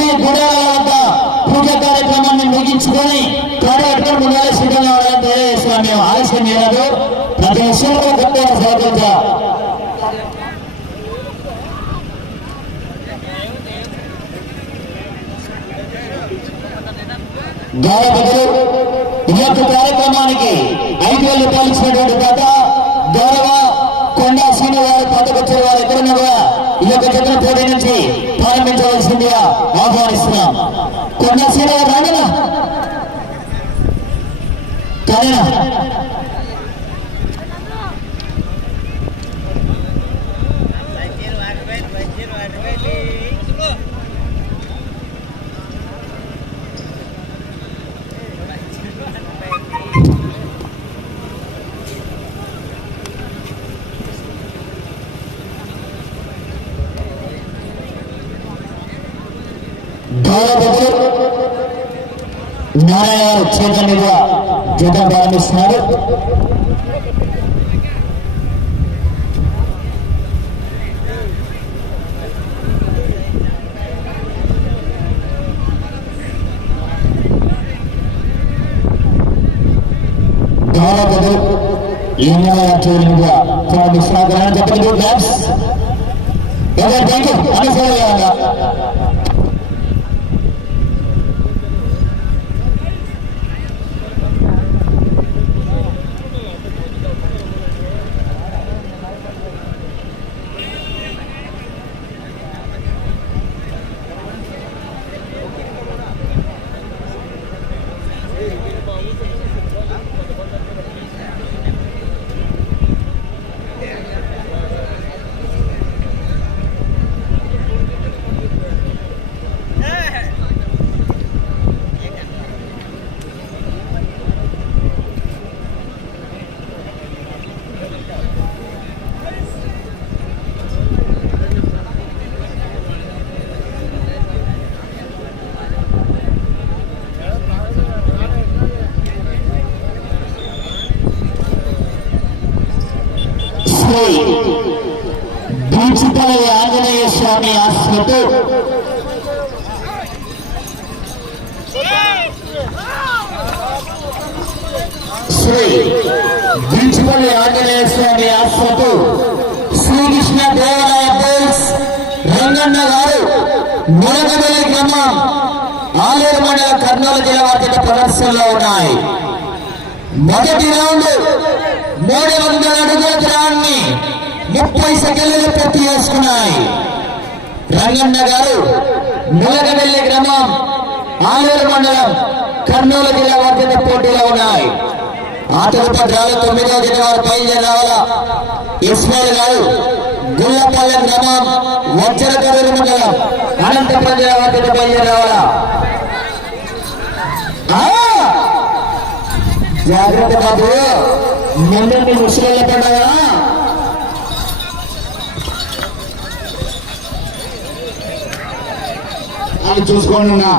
గుడి గుడాల వద్ద పూజ కార్యక్రమాన్ని ముగించుకొని కార్యక్రమం ముందాల సిద్ధంగా ఉండాలని తెలియజేస్తున్నాం మేము. ఆలస్యం చేయలేదు ప్రతి విషయంలో గొప్ప సహకరించా గౌరవ పెద్దలు ఈ యొక్క కార్యక్రమానికి ఐదు వేల రూపాయలు ఇచ్చినటువంటి దాత గౌరవ కొండా శ్రీను పాతకొచ్చిన వారు ఎక్కడున్నా కూడా ఈ యొక్క చిత్ర పోటీ నుంచి ప్రారంభించవలసిందిగా ఆహ్వానిస్తున్నాం. కొండా శ్రీను గారు రాగనా కానేనా గౌరవ పెద్దలు నారాయణ గారు చేతుల మీద జీతం ప్రారంభిస్తున్నారు గౌరవ పెద్దలు ఈ నెల చేతుల మీద ప్రారంభిస్తున్నారు Oh, we can Beechpally Anjaneya స్వామి ఆశ్రమతో శ్రీ బీచ్పల్లి ఆంజనేయ స్వామి ఆశ్రమతో శ్రీకృష్ణ దేవరాయ బోల్స్ రంగన్న గారు మురగవెల్లి గ్రామం ఆలేరు మండల కర్నూలు జిల్లా వారి ప్రదర్శనలో ఉన్నాయి. మొదటి రౌండ్ మూడు వందల అడుగుల దూరాన్ని ముప్పై సెకండ్లు పూర్తి చేసుకున్నాయి. రంగన్న గారు ములగవెల్లి గ్రామం ఆలూరు మండలం కర్నూలు జిల్లా వర్గత పోటీలో ఉన్నాయి. ఆటల పత్రాలు తొమ్మిదో దిన వారు బయలుదేరి రావాలా? ఇస్మాయిల్ గారు గుల్లపల్లెం గ్రామం వజ్రకరూరు మండలం అనంతపురం జిల్లా వర్గత బయలుదేరి రావాలా? జాగ్రత్త బాబు. ముందు ముసలి పండుగ అది చూసుకోండి నా.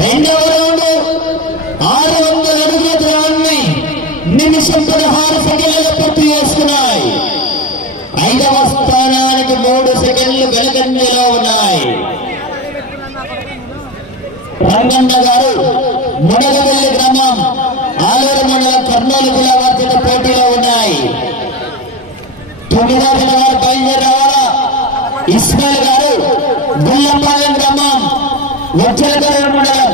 రెండవ రౌండ్ ఆరు వందల అడుగుల దూరాన్ని నిమిషం పదహారు సెకండ్లలో పూర్తి చేసుకున్నాయి. ఐదవ స్థానానికి మూడు సెకండ్లు వెనకంజలో ఉన్నాయి. రంగన్న గారు మొదటి గ్రామం ఆలూరు మండలం కర్నూలు జిల్లా వార్తల పోటీలో ఉన్నాయి తొమ్మిదవ దిన వారు బయలుదేరి రావాలా ఇస్మాయిల్ గారు గుల్లపాలెం గ్రామం వజ్రకరూరు మండలం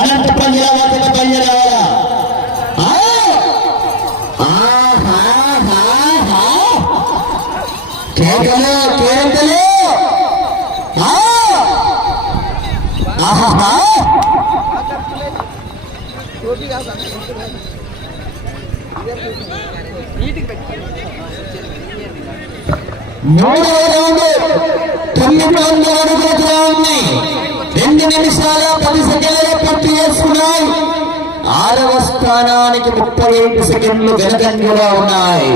అనంతపురం జిల్లా వార్తల బయలుదేరి రావాలా ఆ! ఆహాహాహా! కేకలు కేకలు ఆ! ఆహాహా! రౌండ్ తొమ్మిది వందల అడుగుల దూరాన్ని రెండు నిమిషాల పది సెకండ్లు పూర్తి చేసుకున్నాయి ఆరవ స్థానానికి ముప్పై ఐదు సెకండ్లు వెనకంజలో ఉన్నాయి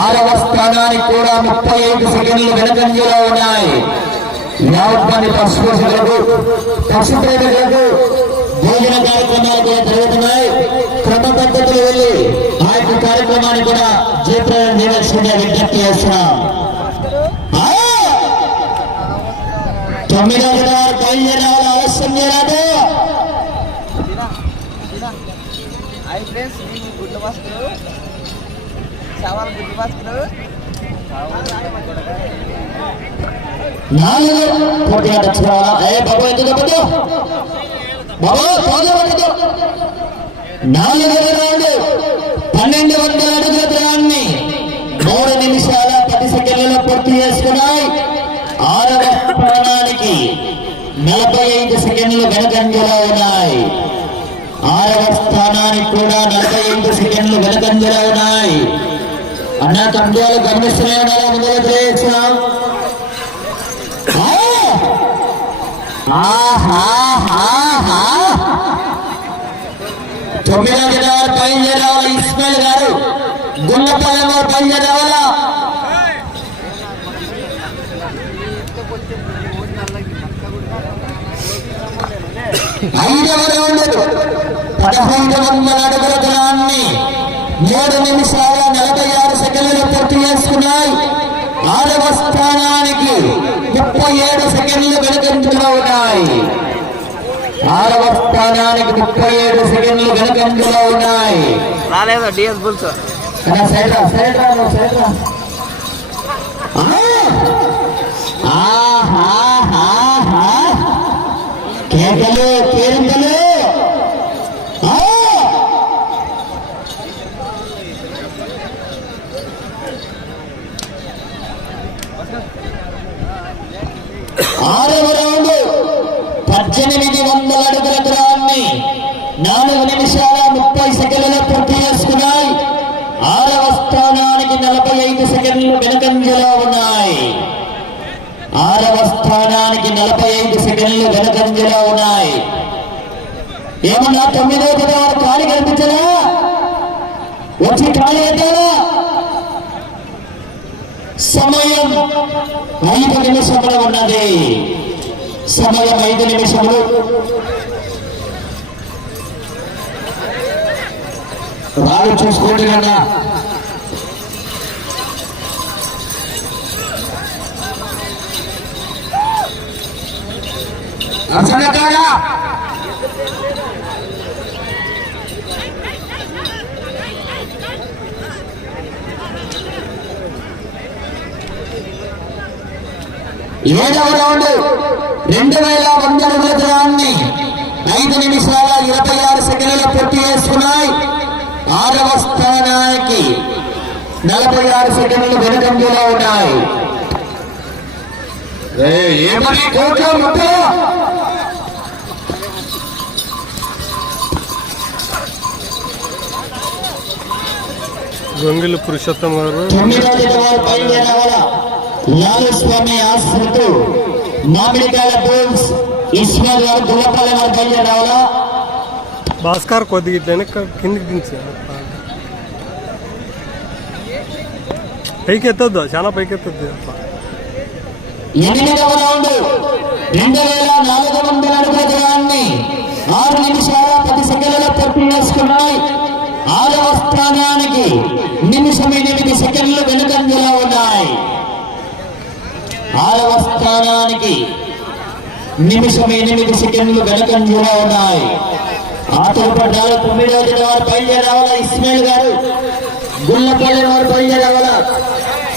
ఆరవ స్థానానికి కూడా ముప్పై ఐదు సెకండ్లు వెనకంజలో ఉన్నాయి యావత్ మంది పశుపోషకులకు పశు ప్రేమికులకు భోజన కార్యక్రమాలు కూడా జరుగుతున్నాయి క్రమ పద్ధతులు వెళ్ళి కార్యక్రమాన్ని కూడా జయప్రదం చేయవలసిందిగా విజ్ఞప్తి చేస్తున్నాం! తొమ్మిదవ వారు బయలుదేరాలి ఆలస్యం చేయరాదు. నాలుగు. ఏ బాబు ఎందుకు బాబు నాలుగు రౌండ్. పన్నెండు వందల అడుగుల దూరాన్ని మూడు నిమిషాల పది సెకండ్లలో పూర్తి చేసుకున్నాయి. ఆరవ స్థానానికి నలభై ఐదు సెకండ్లు వెనకంజలో ఉన్నాయి. ఆరవ స్థానానికి కూడా నలభై ఐదు సెకండ్లు వెనకంజలో ఉన్నాయి. అన్నా కంట్రోల్ గమనిస్తున్నాయో ఉండాలి ముందుకు తెలియజేస్తున్నాం. తొమ్మిదో జనవరి బయలుదేరావాలి ఇస్మాయిల్ గారు గుండపల్లి వారు బయలుదేరావాలా ఐదవ రౌండ్ పదహైదు వందల అడుగుల దూరాన్ని మూడు నిమిషాల నలభై ఆరు సెకండ్లు పూర్తి చేసుకున్నాయి. ఆరవ స్థానానికి ముప్పై ఏడు సెకండ్లు వెనుకంజలో ఉన్నాయి. ఆరవ స్థానానికి ముప్పై ఏడు సెకండ్లు వెనుకంజలో ఉన్నాయి. రాలేదు డిఎస్ బుల్స్ అన్నా సైడ్ రా, సైడ్ రా, నువ్వు సైడ్ రా. కేకలు కేరింతలు ఆరవ రౌండ్ పద్దెనిమిది వందల అడుగుల దూరాన్ని నాలుగు నిమిషాల ముప్పై సెకండ్ల పూర్తి చేసుకున్నాయి ఆరవ స్థానానికి నలభై ఐదు సెకండ్లు వెనకంజలో ఉన్నాయి. ఆరవ స్థానానికి నలభై ఐదు సెకండ్లు వెనకంజలో ఉన్నాయి. ఏమన్నా తొమ్మిదో పదహారు ఖాళీ కనిపించరా వచ్చి ఖాళీ అవుతారా సమయం ఐదు నిమిషములు ఉన్నది. సమయం ఐదు నిమిషములు. రాళ్ళు చూసుకోండి కదా ఏడవ రౌండ్ రెండు వేల వంద అడుగుల దూరాన్ని ఐదు నిమిషాల ఇరవై ఆరు సెకండ్లు పూర్తి చేసుకున్నాయి. ఆరవ స్థానానికి నలభై ఆరు సెకండ్లు వెనుకంజలో ఉన్నాయి. గొంగిలి పురుషోత్తం గారు. స్వామి ఆశ్రతు మామిడికాయల బోల్స్ ఈశ్వర్ గారు గుల్లపల్లి వారు బయలుదేరావాలా భాస్కర్ కొద్దిగా ఇట్లా వెనక కిందికి దించి. పైకి ఎత్తద్దు చాలా పైకి ఎత్తద్దు ఎనిమిదవ రౌండ్ రెండు వేల నాలుగు వందల అడుగుల దూరాన్ని ఆరు నిమిషాల పది సెకండ్లలో పూర్తి చేసుకున్నాయి. ఆరవ స్థానానికి నిమిషం ఎనిమిది సెకండ్లు వెనుకంజలో ఉన్నాయి. ఆరవ స్థానానికి నిమిషం ఎనిమిది సెకండ్లు వెనుకంజలో ఉన్నాయి. ఆ తోపడ్డారు తొమ్మిదవ దిన వారు బయలుదేరావాల ఇస్మాయిల్ గారు. గుళ్ళపల్లి వారు బయలుదేరావాల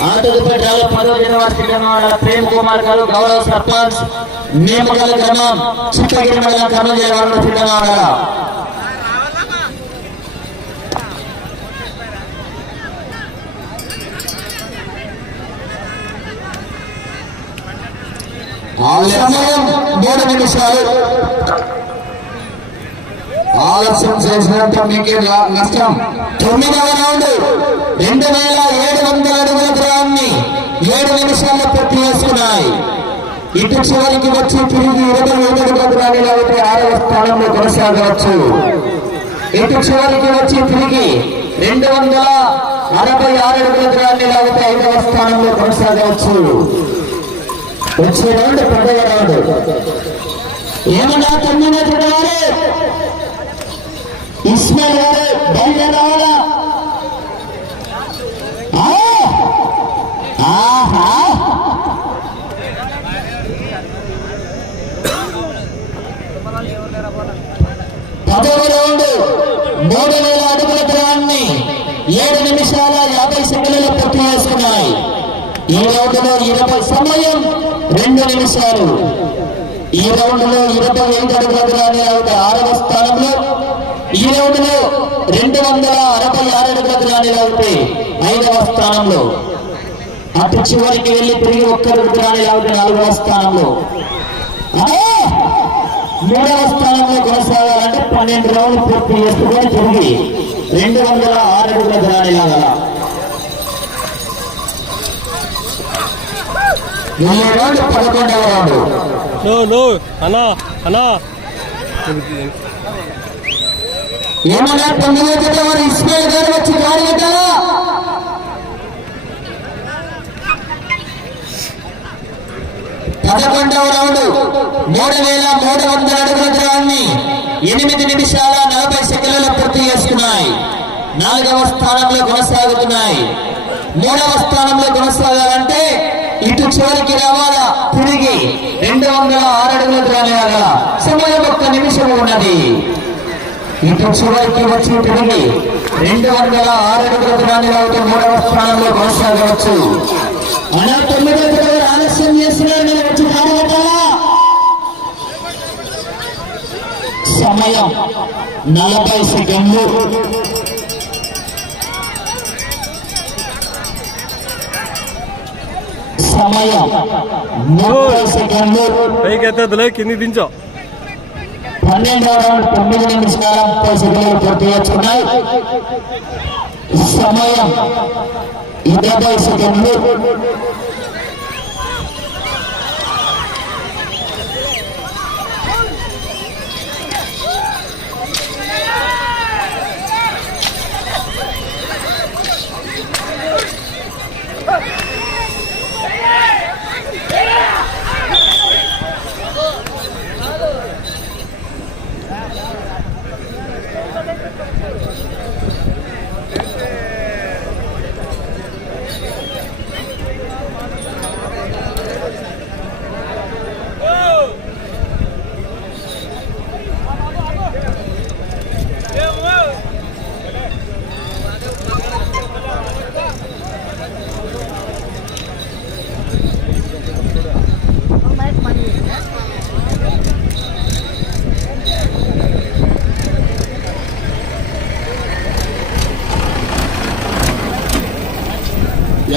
ఆటలు పడ్డారు పదో దిన వారు ప్రేమ్ కుమార్ గారు గౌరవ సర్పంచ్ నేమకల గ్రామం చిత్తగిరి మండలం కర్నూలు జిల్లా వారు సమయం మూడు నిమిషాలు. ఆలస్యం చేసినంత మీకే నష్టం. తొమ్మిదవ రౌండ్. రెండు వేల ఏడు వందల అడుగుల దూరాన్ని ఏడు నిమిషాల్లో పూర్తి చేసుకున్నాయి. ఇటు చివరికి వచ్చి తిరిగి ఇరవై ఐదు అడుగుల లాగితే ఆరవ స్థానంలో కొనసాగవచ్చు. ఇటు చివరికి వచ్చి తిరిగి రెండు వందల అరవై ఆరు అడుగుల దూరాన్ని లాగితే ఐదవ స్థానంలో కొనసాగవచ్చు. వచ్చే రౌండ్ ఏమన్నా తొమ్మిది చూడాలి ఇస్మాయిల్ గారు బయలుదేరావాలా ఆ! ఆహా! పదవ రౌండ్ మూడు వేల అడుగుల దూరాన్ని ఏడు నిమిషాల యాభై సెకండ్లలో పూర్తి చేసుకున్నాయి. ఈ రౌండ్ ఇరవై సమయం రెండు నిమిషాలు ఈ రౌండ్లో ఇరవై ఐదు అడుగుల దూరాన్ని ఆరవ స్థానంలో ఈ రౌండ్లో రెండు వందల అరవై ఆరు అడుగుల దూరాన్ని ఐదవ స్థానంలో. అటు చివరికి వెళ్ళి తిరిగి ఒక్క అడుగు దూరాన్ని నాలుగవ స్థానంలో. అదే మూడవ స్థానంలో కొనసాగాలంటే పన్నెండు రౌండ్లు పూర్తి చేసుకుని తిరిగి రెండు వందల ఆరు అడుగుల దూరాన్ని పదకొండవ రౌండ్ నో నో అన్నా అన్నా. ఏమన్నా తొమ్మిదో జత వారు ఇస్మాయిల్ గారు వచ్చి గాడి కట్టాలా పదకొండవ రౌండ్. మూడు వేల మూడు వందల అడుగుల దూరాన్ని ఎనిమిది నిమిషాల నలభై సెకండ్లలో పూర్తి చేసుకున్నాయి. నాలుగవ స్థానంలో కొనసాగుతున్నాయి. మూడవ ఇటు చివరికి రావాలా? తిరిగి. రెండు వందల ఆరు అడుగుల దూరాన్ని సమయం ఒక్క నిమిషం ఉన్నది. ఇటు చివరికి వచ్చి తిరిగి. రెండు వందల ఆరు అడుగుల దూరాన్ని మూడవ స్థానంలో కొనసాగవచ్చు. అలా తొమ్మిదో తరగతి ఆలస్యం చేస్తున్నారు వచ్చి సమయం నలభై సెకండ్లు. సమయం. ముప్పై సెకండ్లు పైకి దించో పన్నెండవ రౌండ్ తొమ్మిది నిమిషాల సెకండ్లు పూర్తి చేసుకున్నాయి సమయం ఇరవై సెకండ్లు.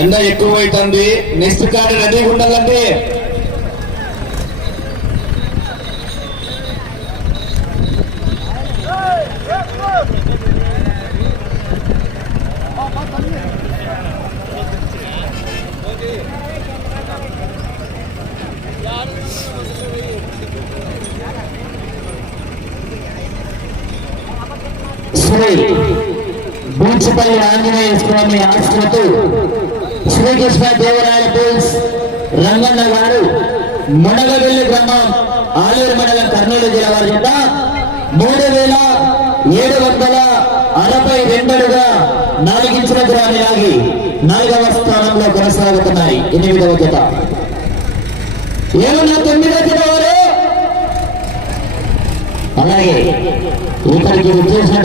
ఎండ ఎక్కువ అవుతుంది నెక్స్ట్ కార్డు రెడీ ఉండాలండి శ్రీ బూచిపల్లి ఆంజనేయ స్వామి ఆశ్రతు శ్రీకృష్ణ దేవరాయ బుల్స్ రంగన్న గారు మునగవెల్లి గ్రామం ఆలూరు మండలం కర్నూలు జిల్లా వారి చేత మూడు వేల ఏడు వందల అరవై రెండుగా నాలుగించిన గ్రామీ ఆగి నాలుగవ స్థానంలో కొనసాగుతున్నాయి. ఎనిమిదవ జత. ఏమన్నా తొమ్మిదవ జత వారు? అలాగే ఇక్కడికి వచ్చేసిన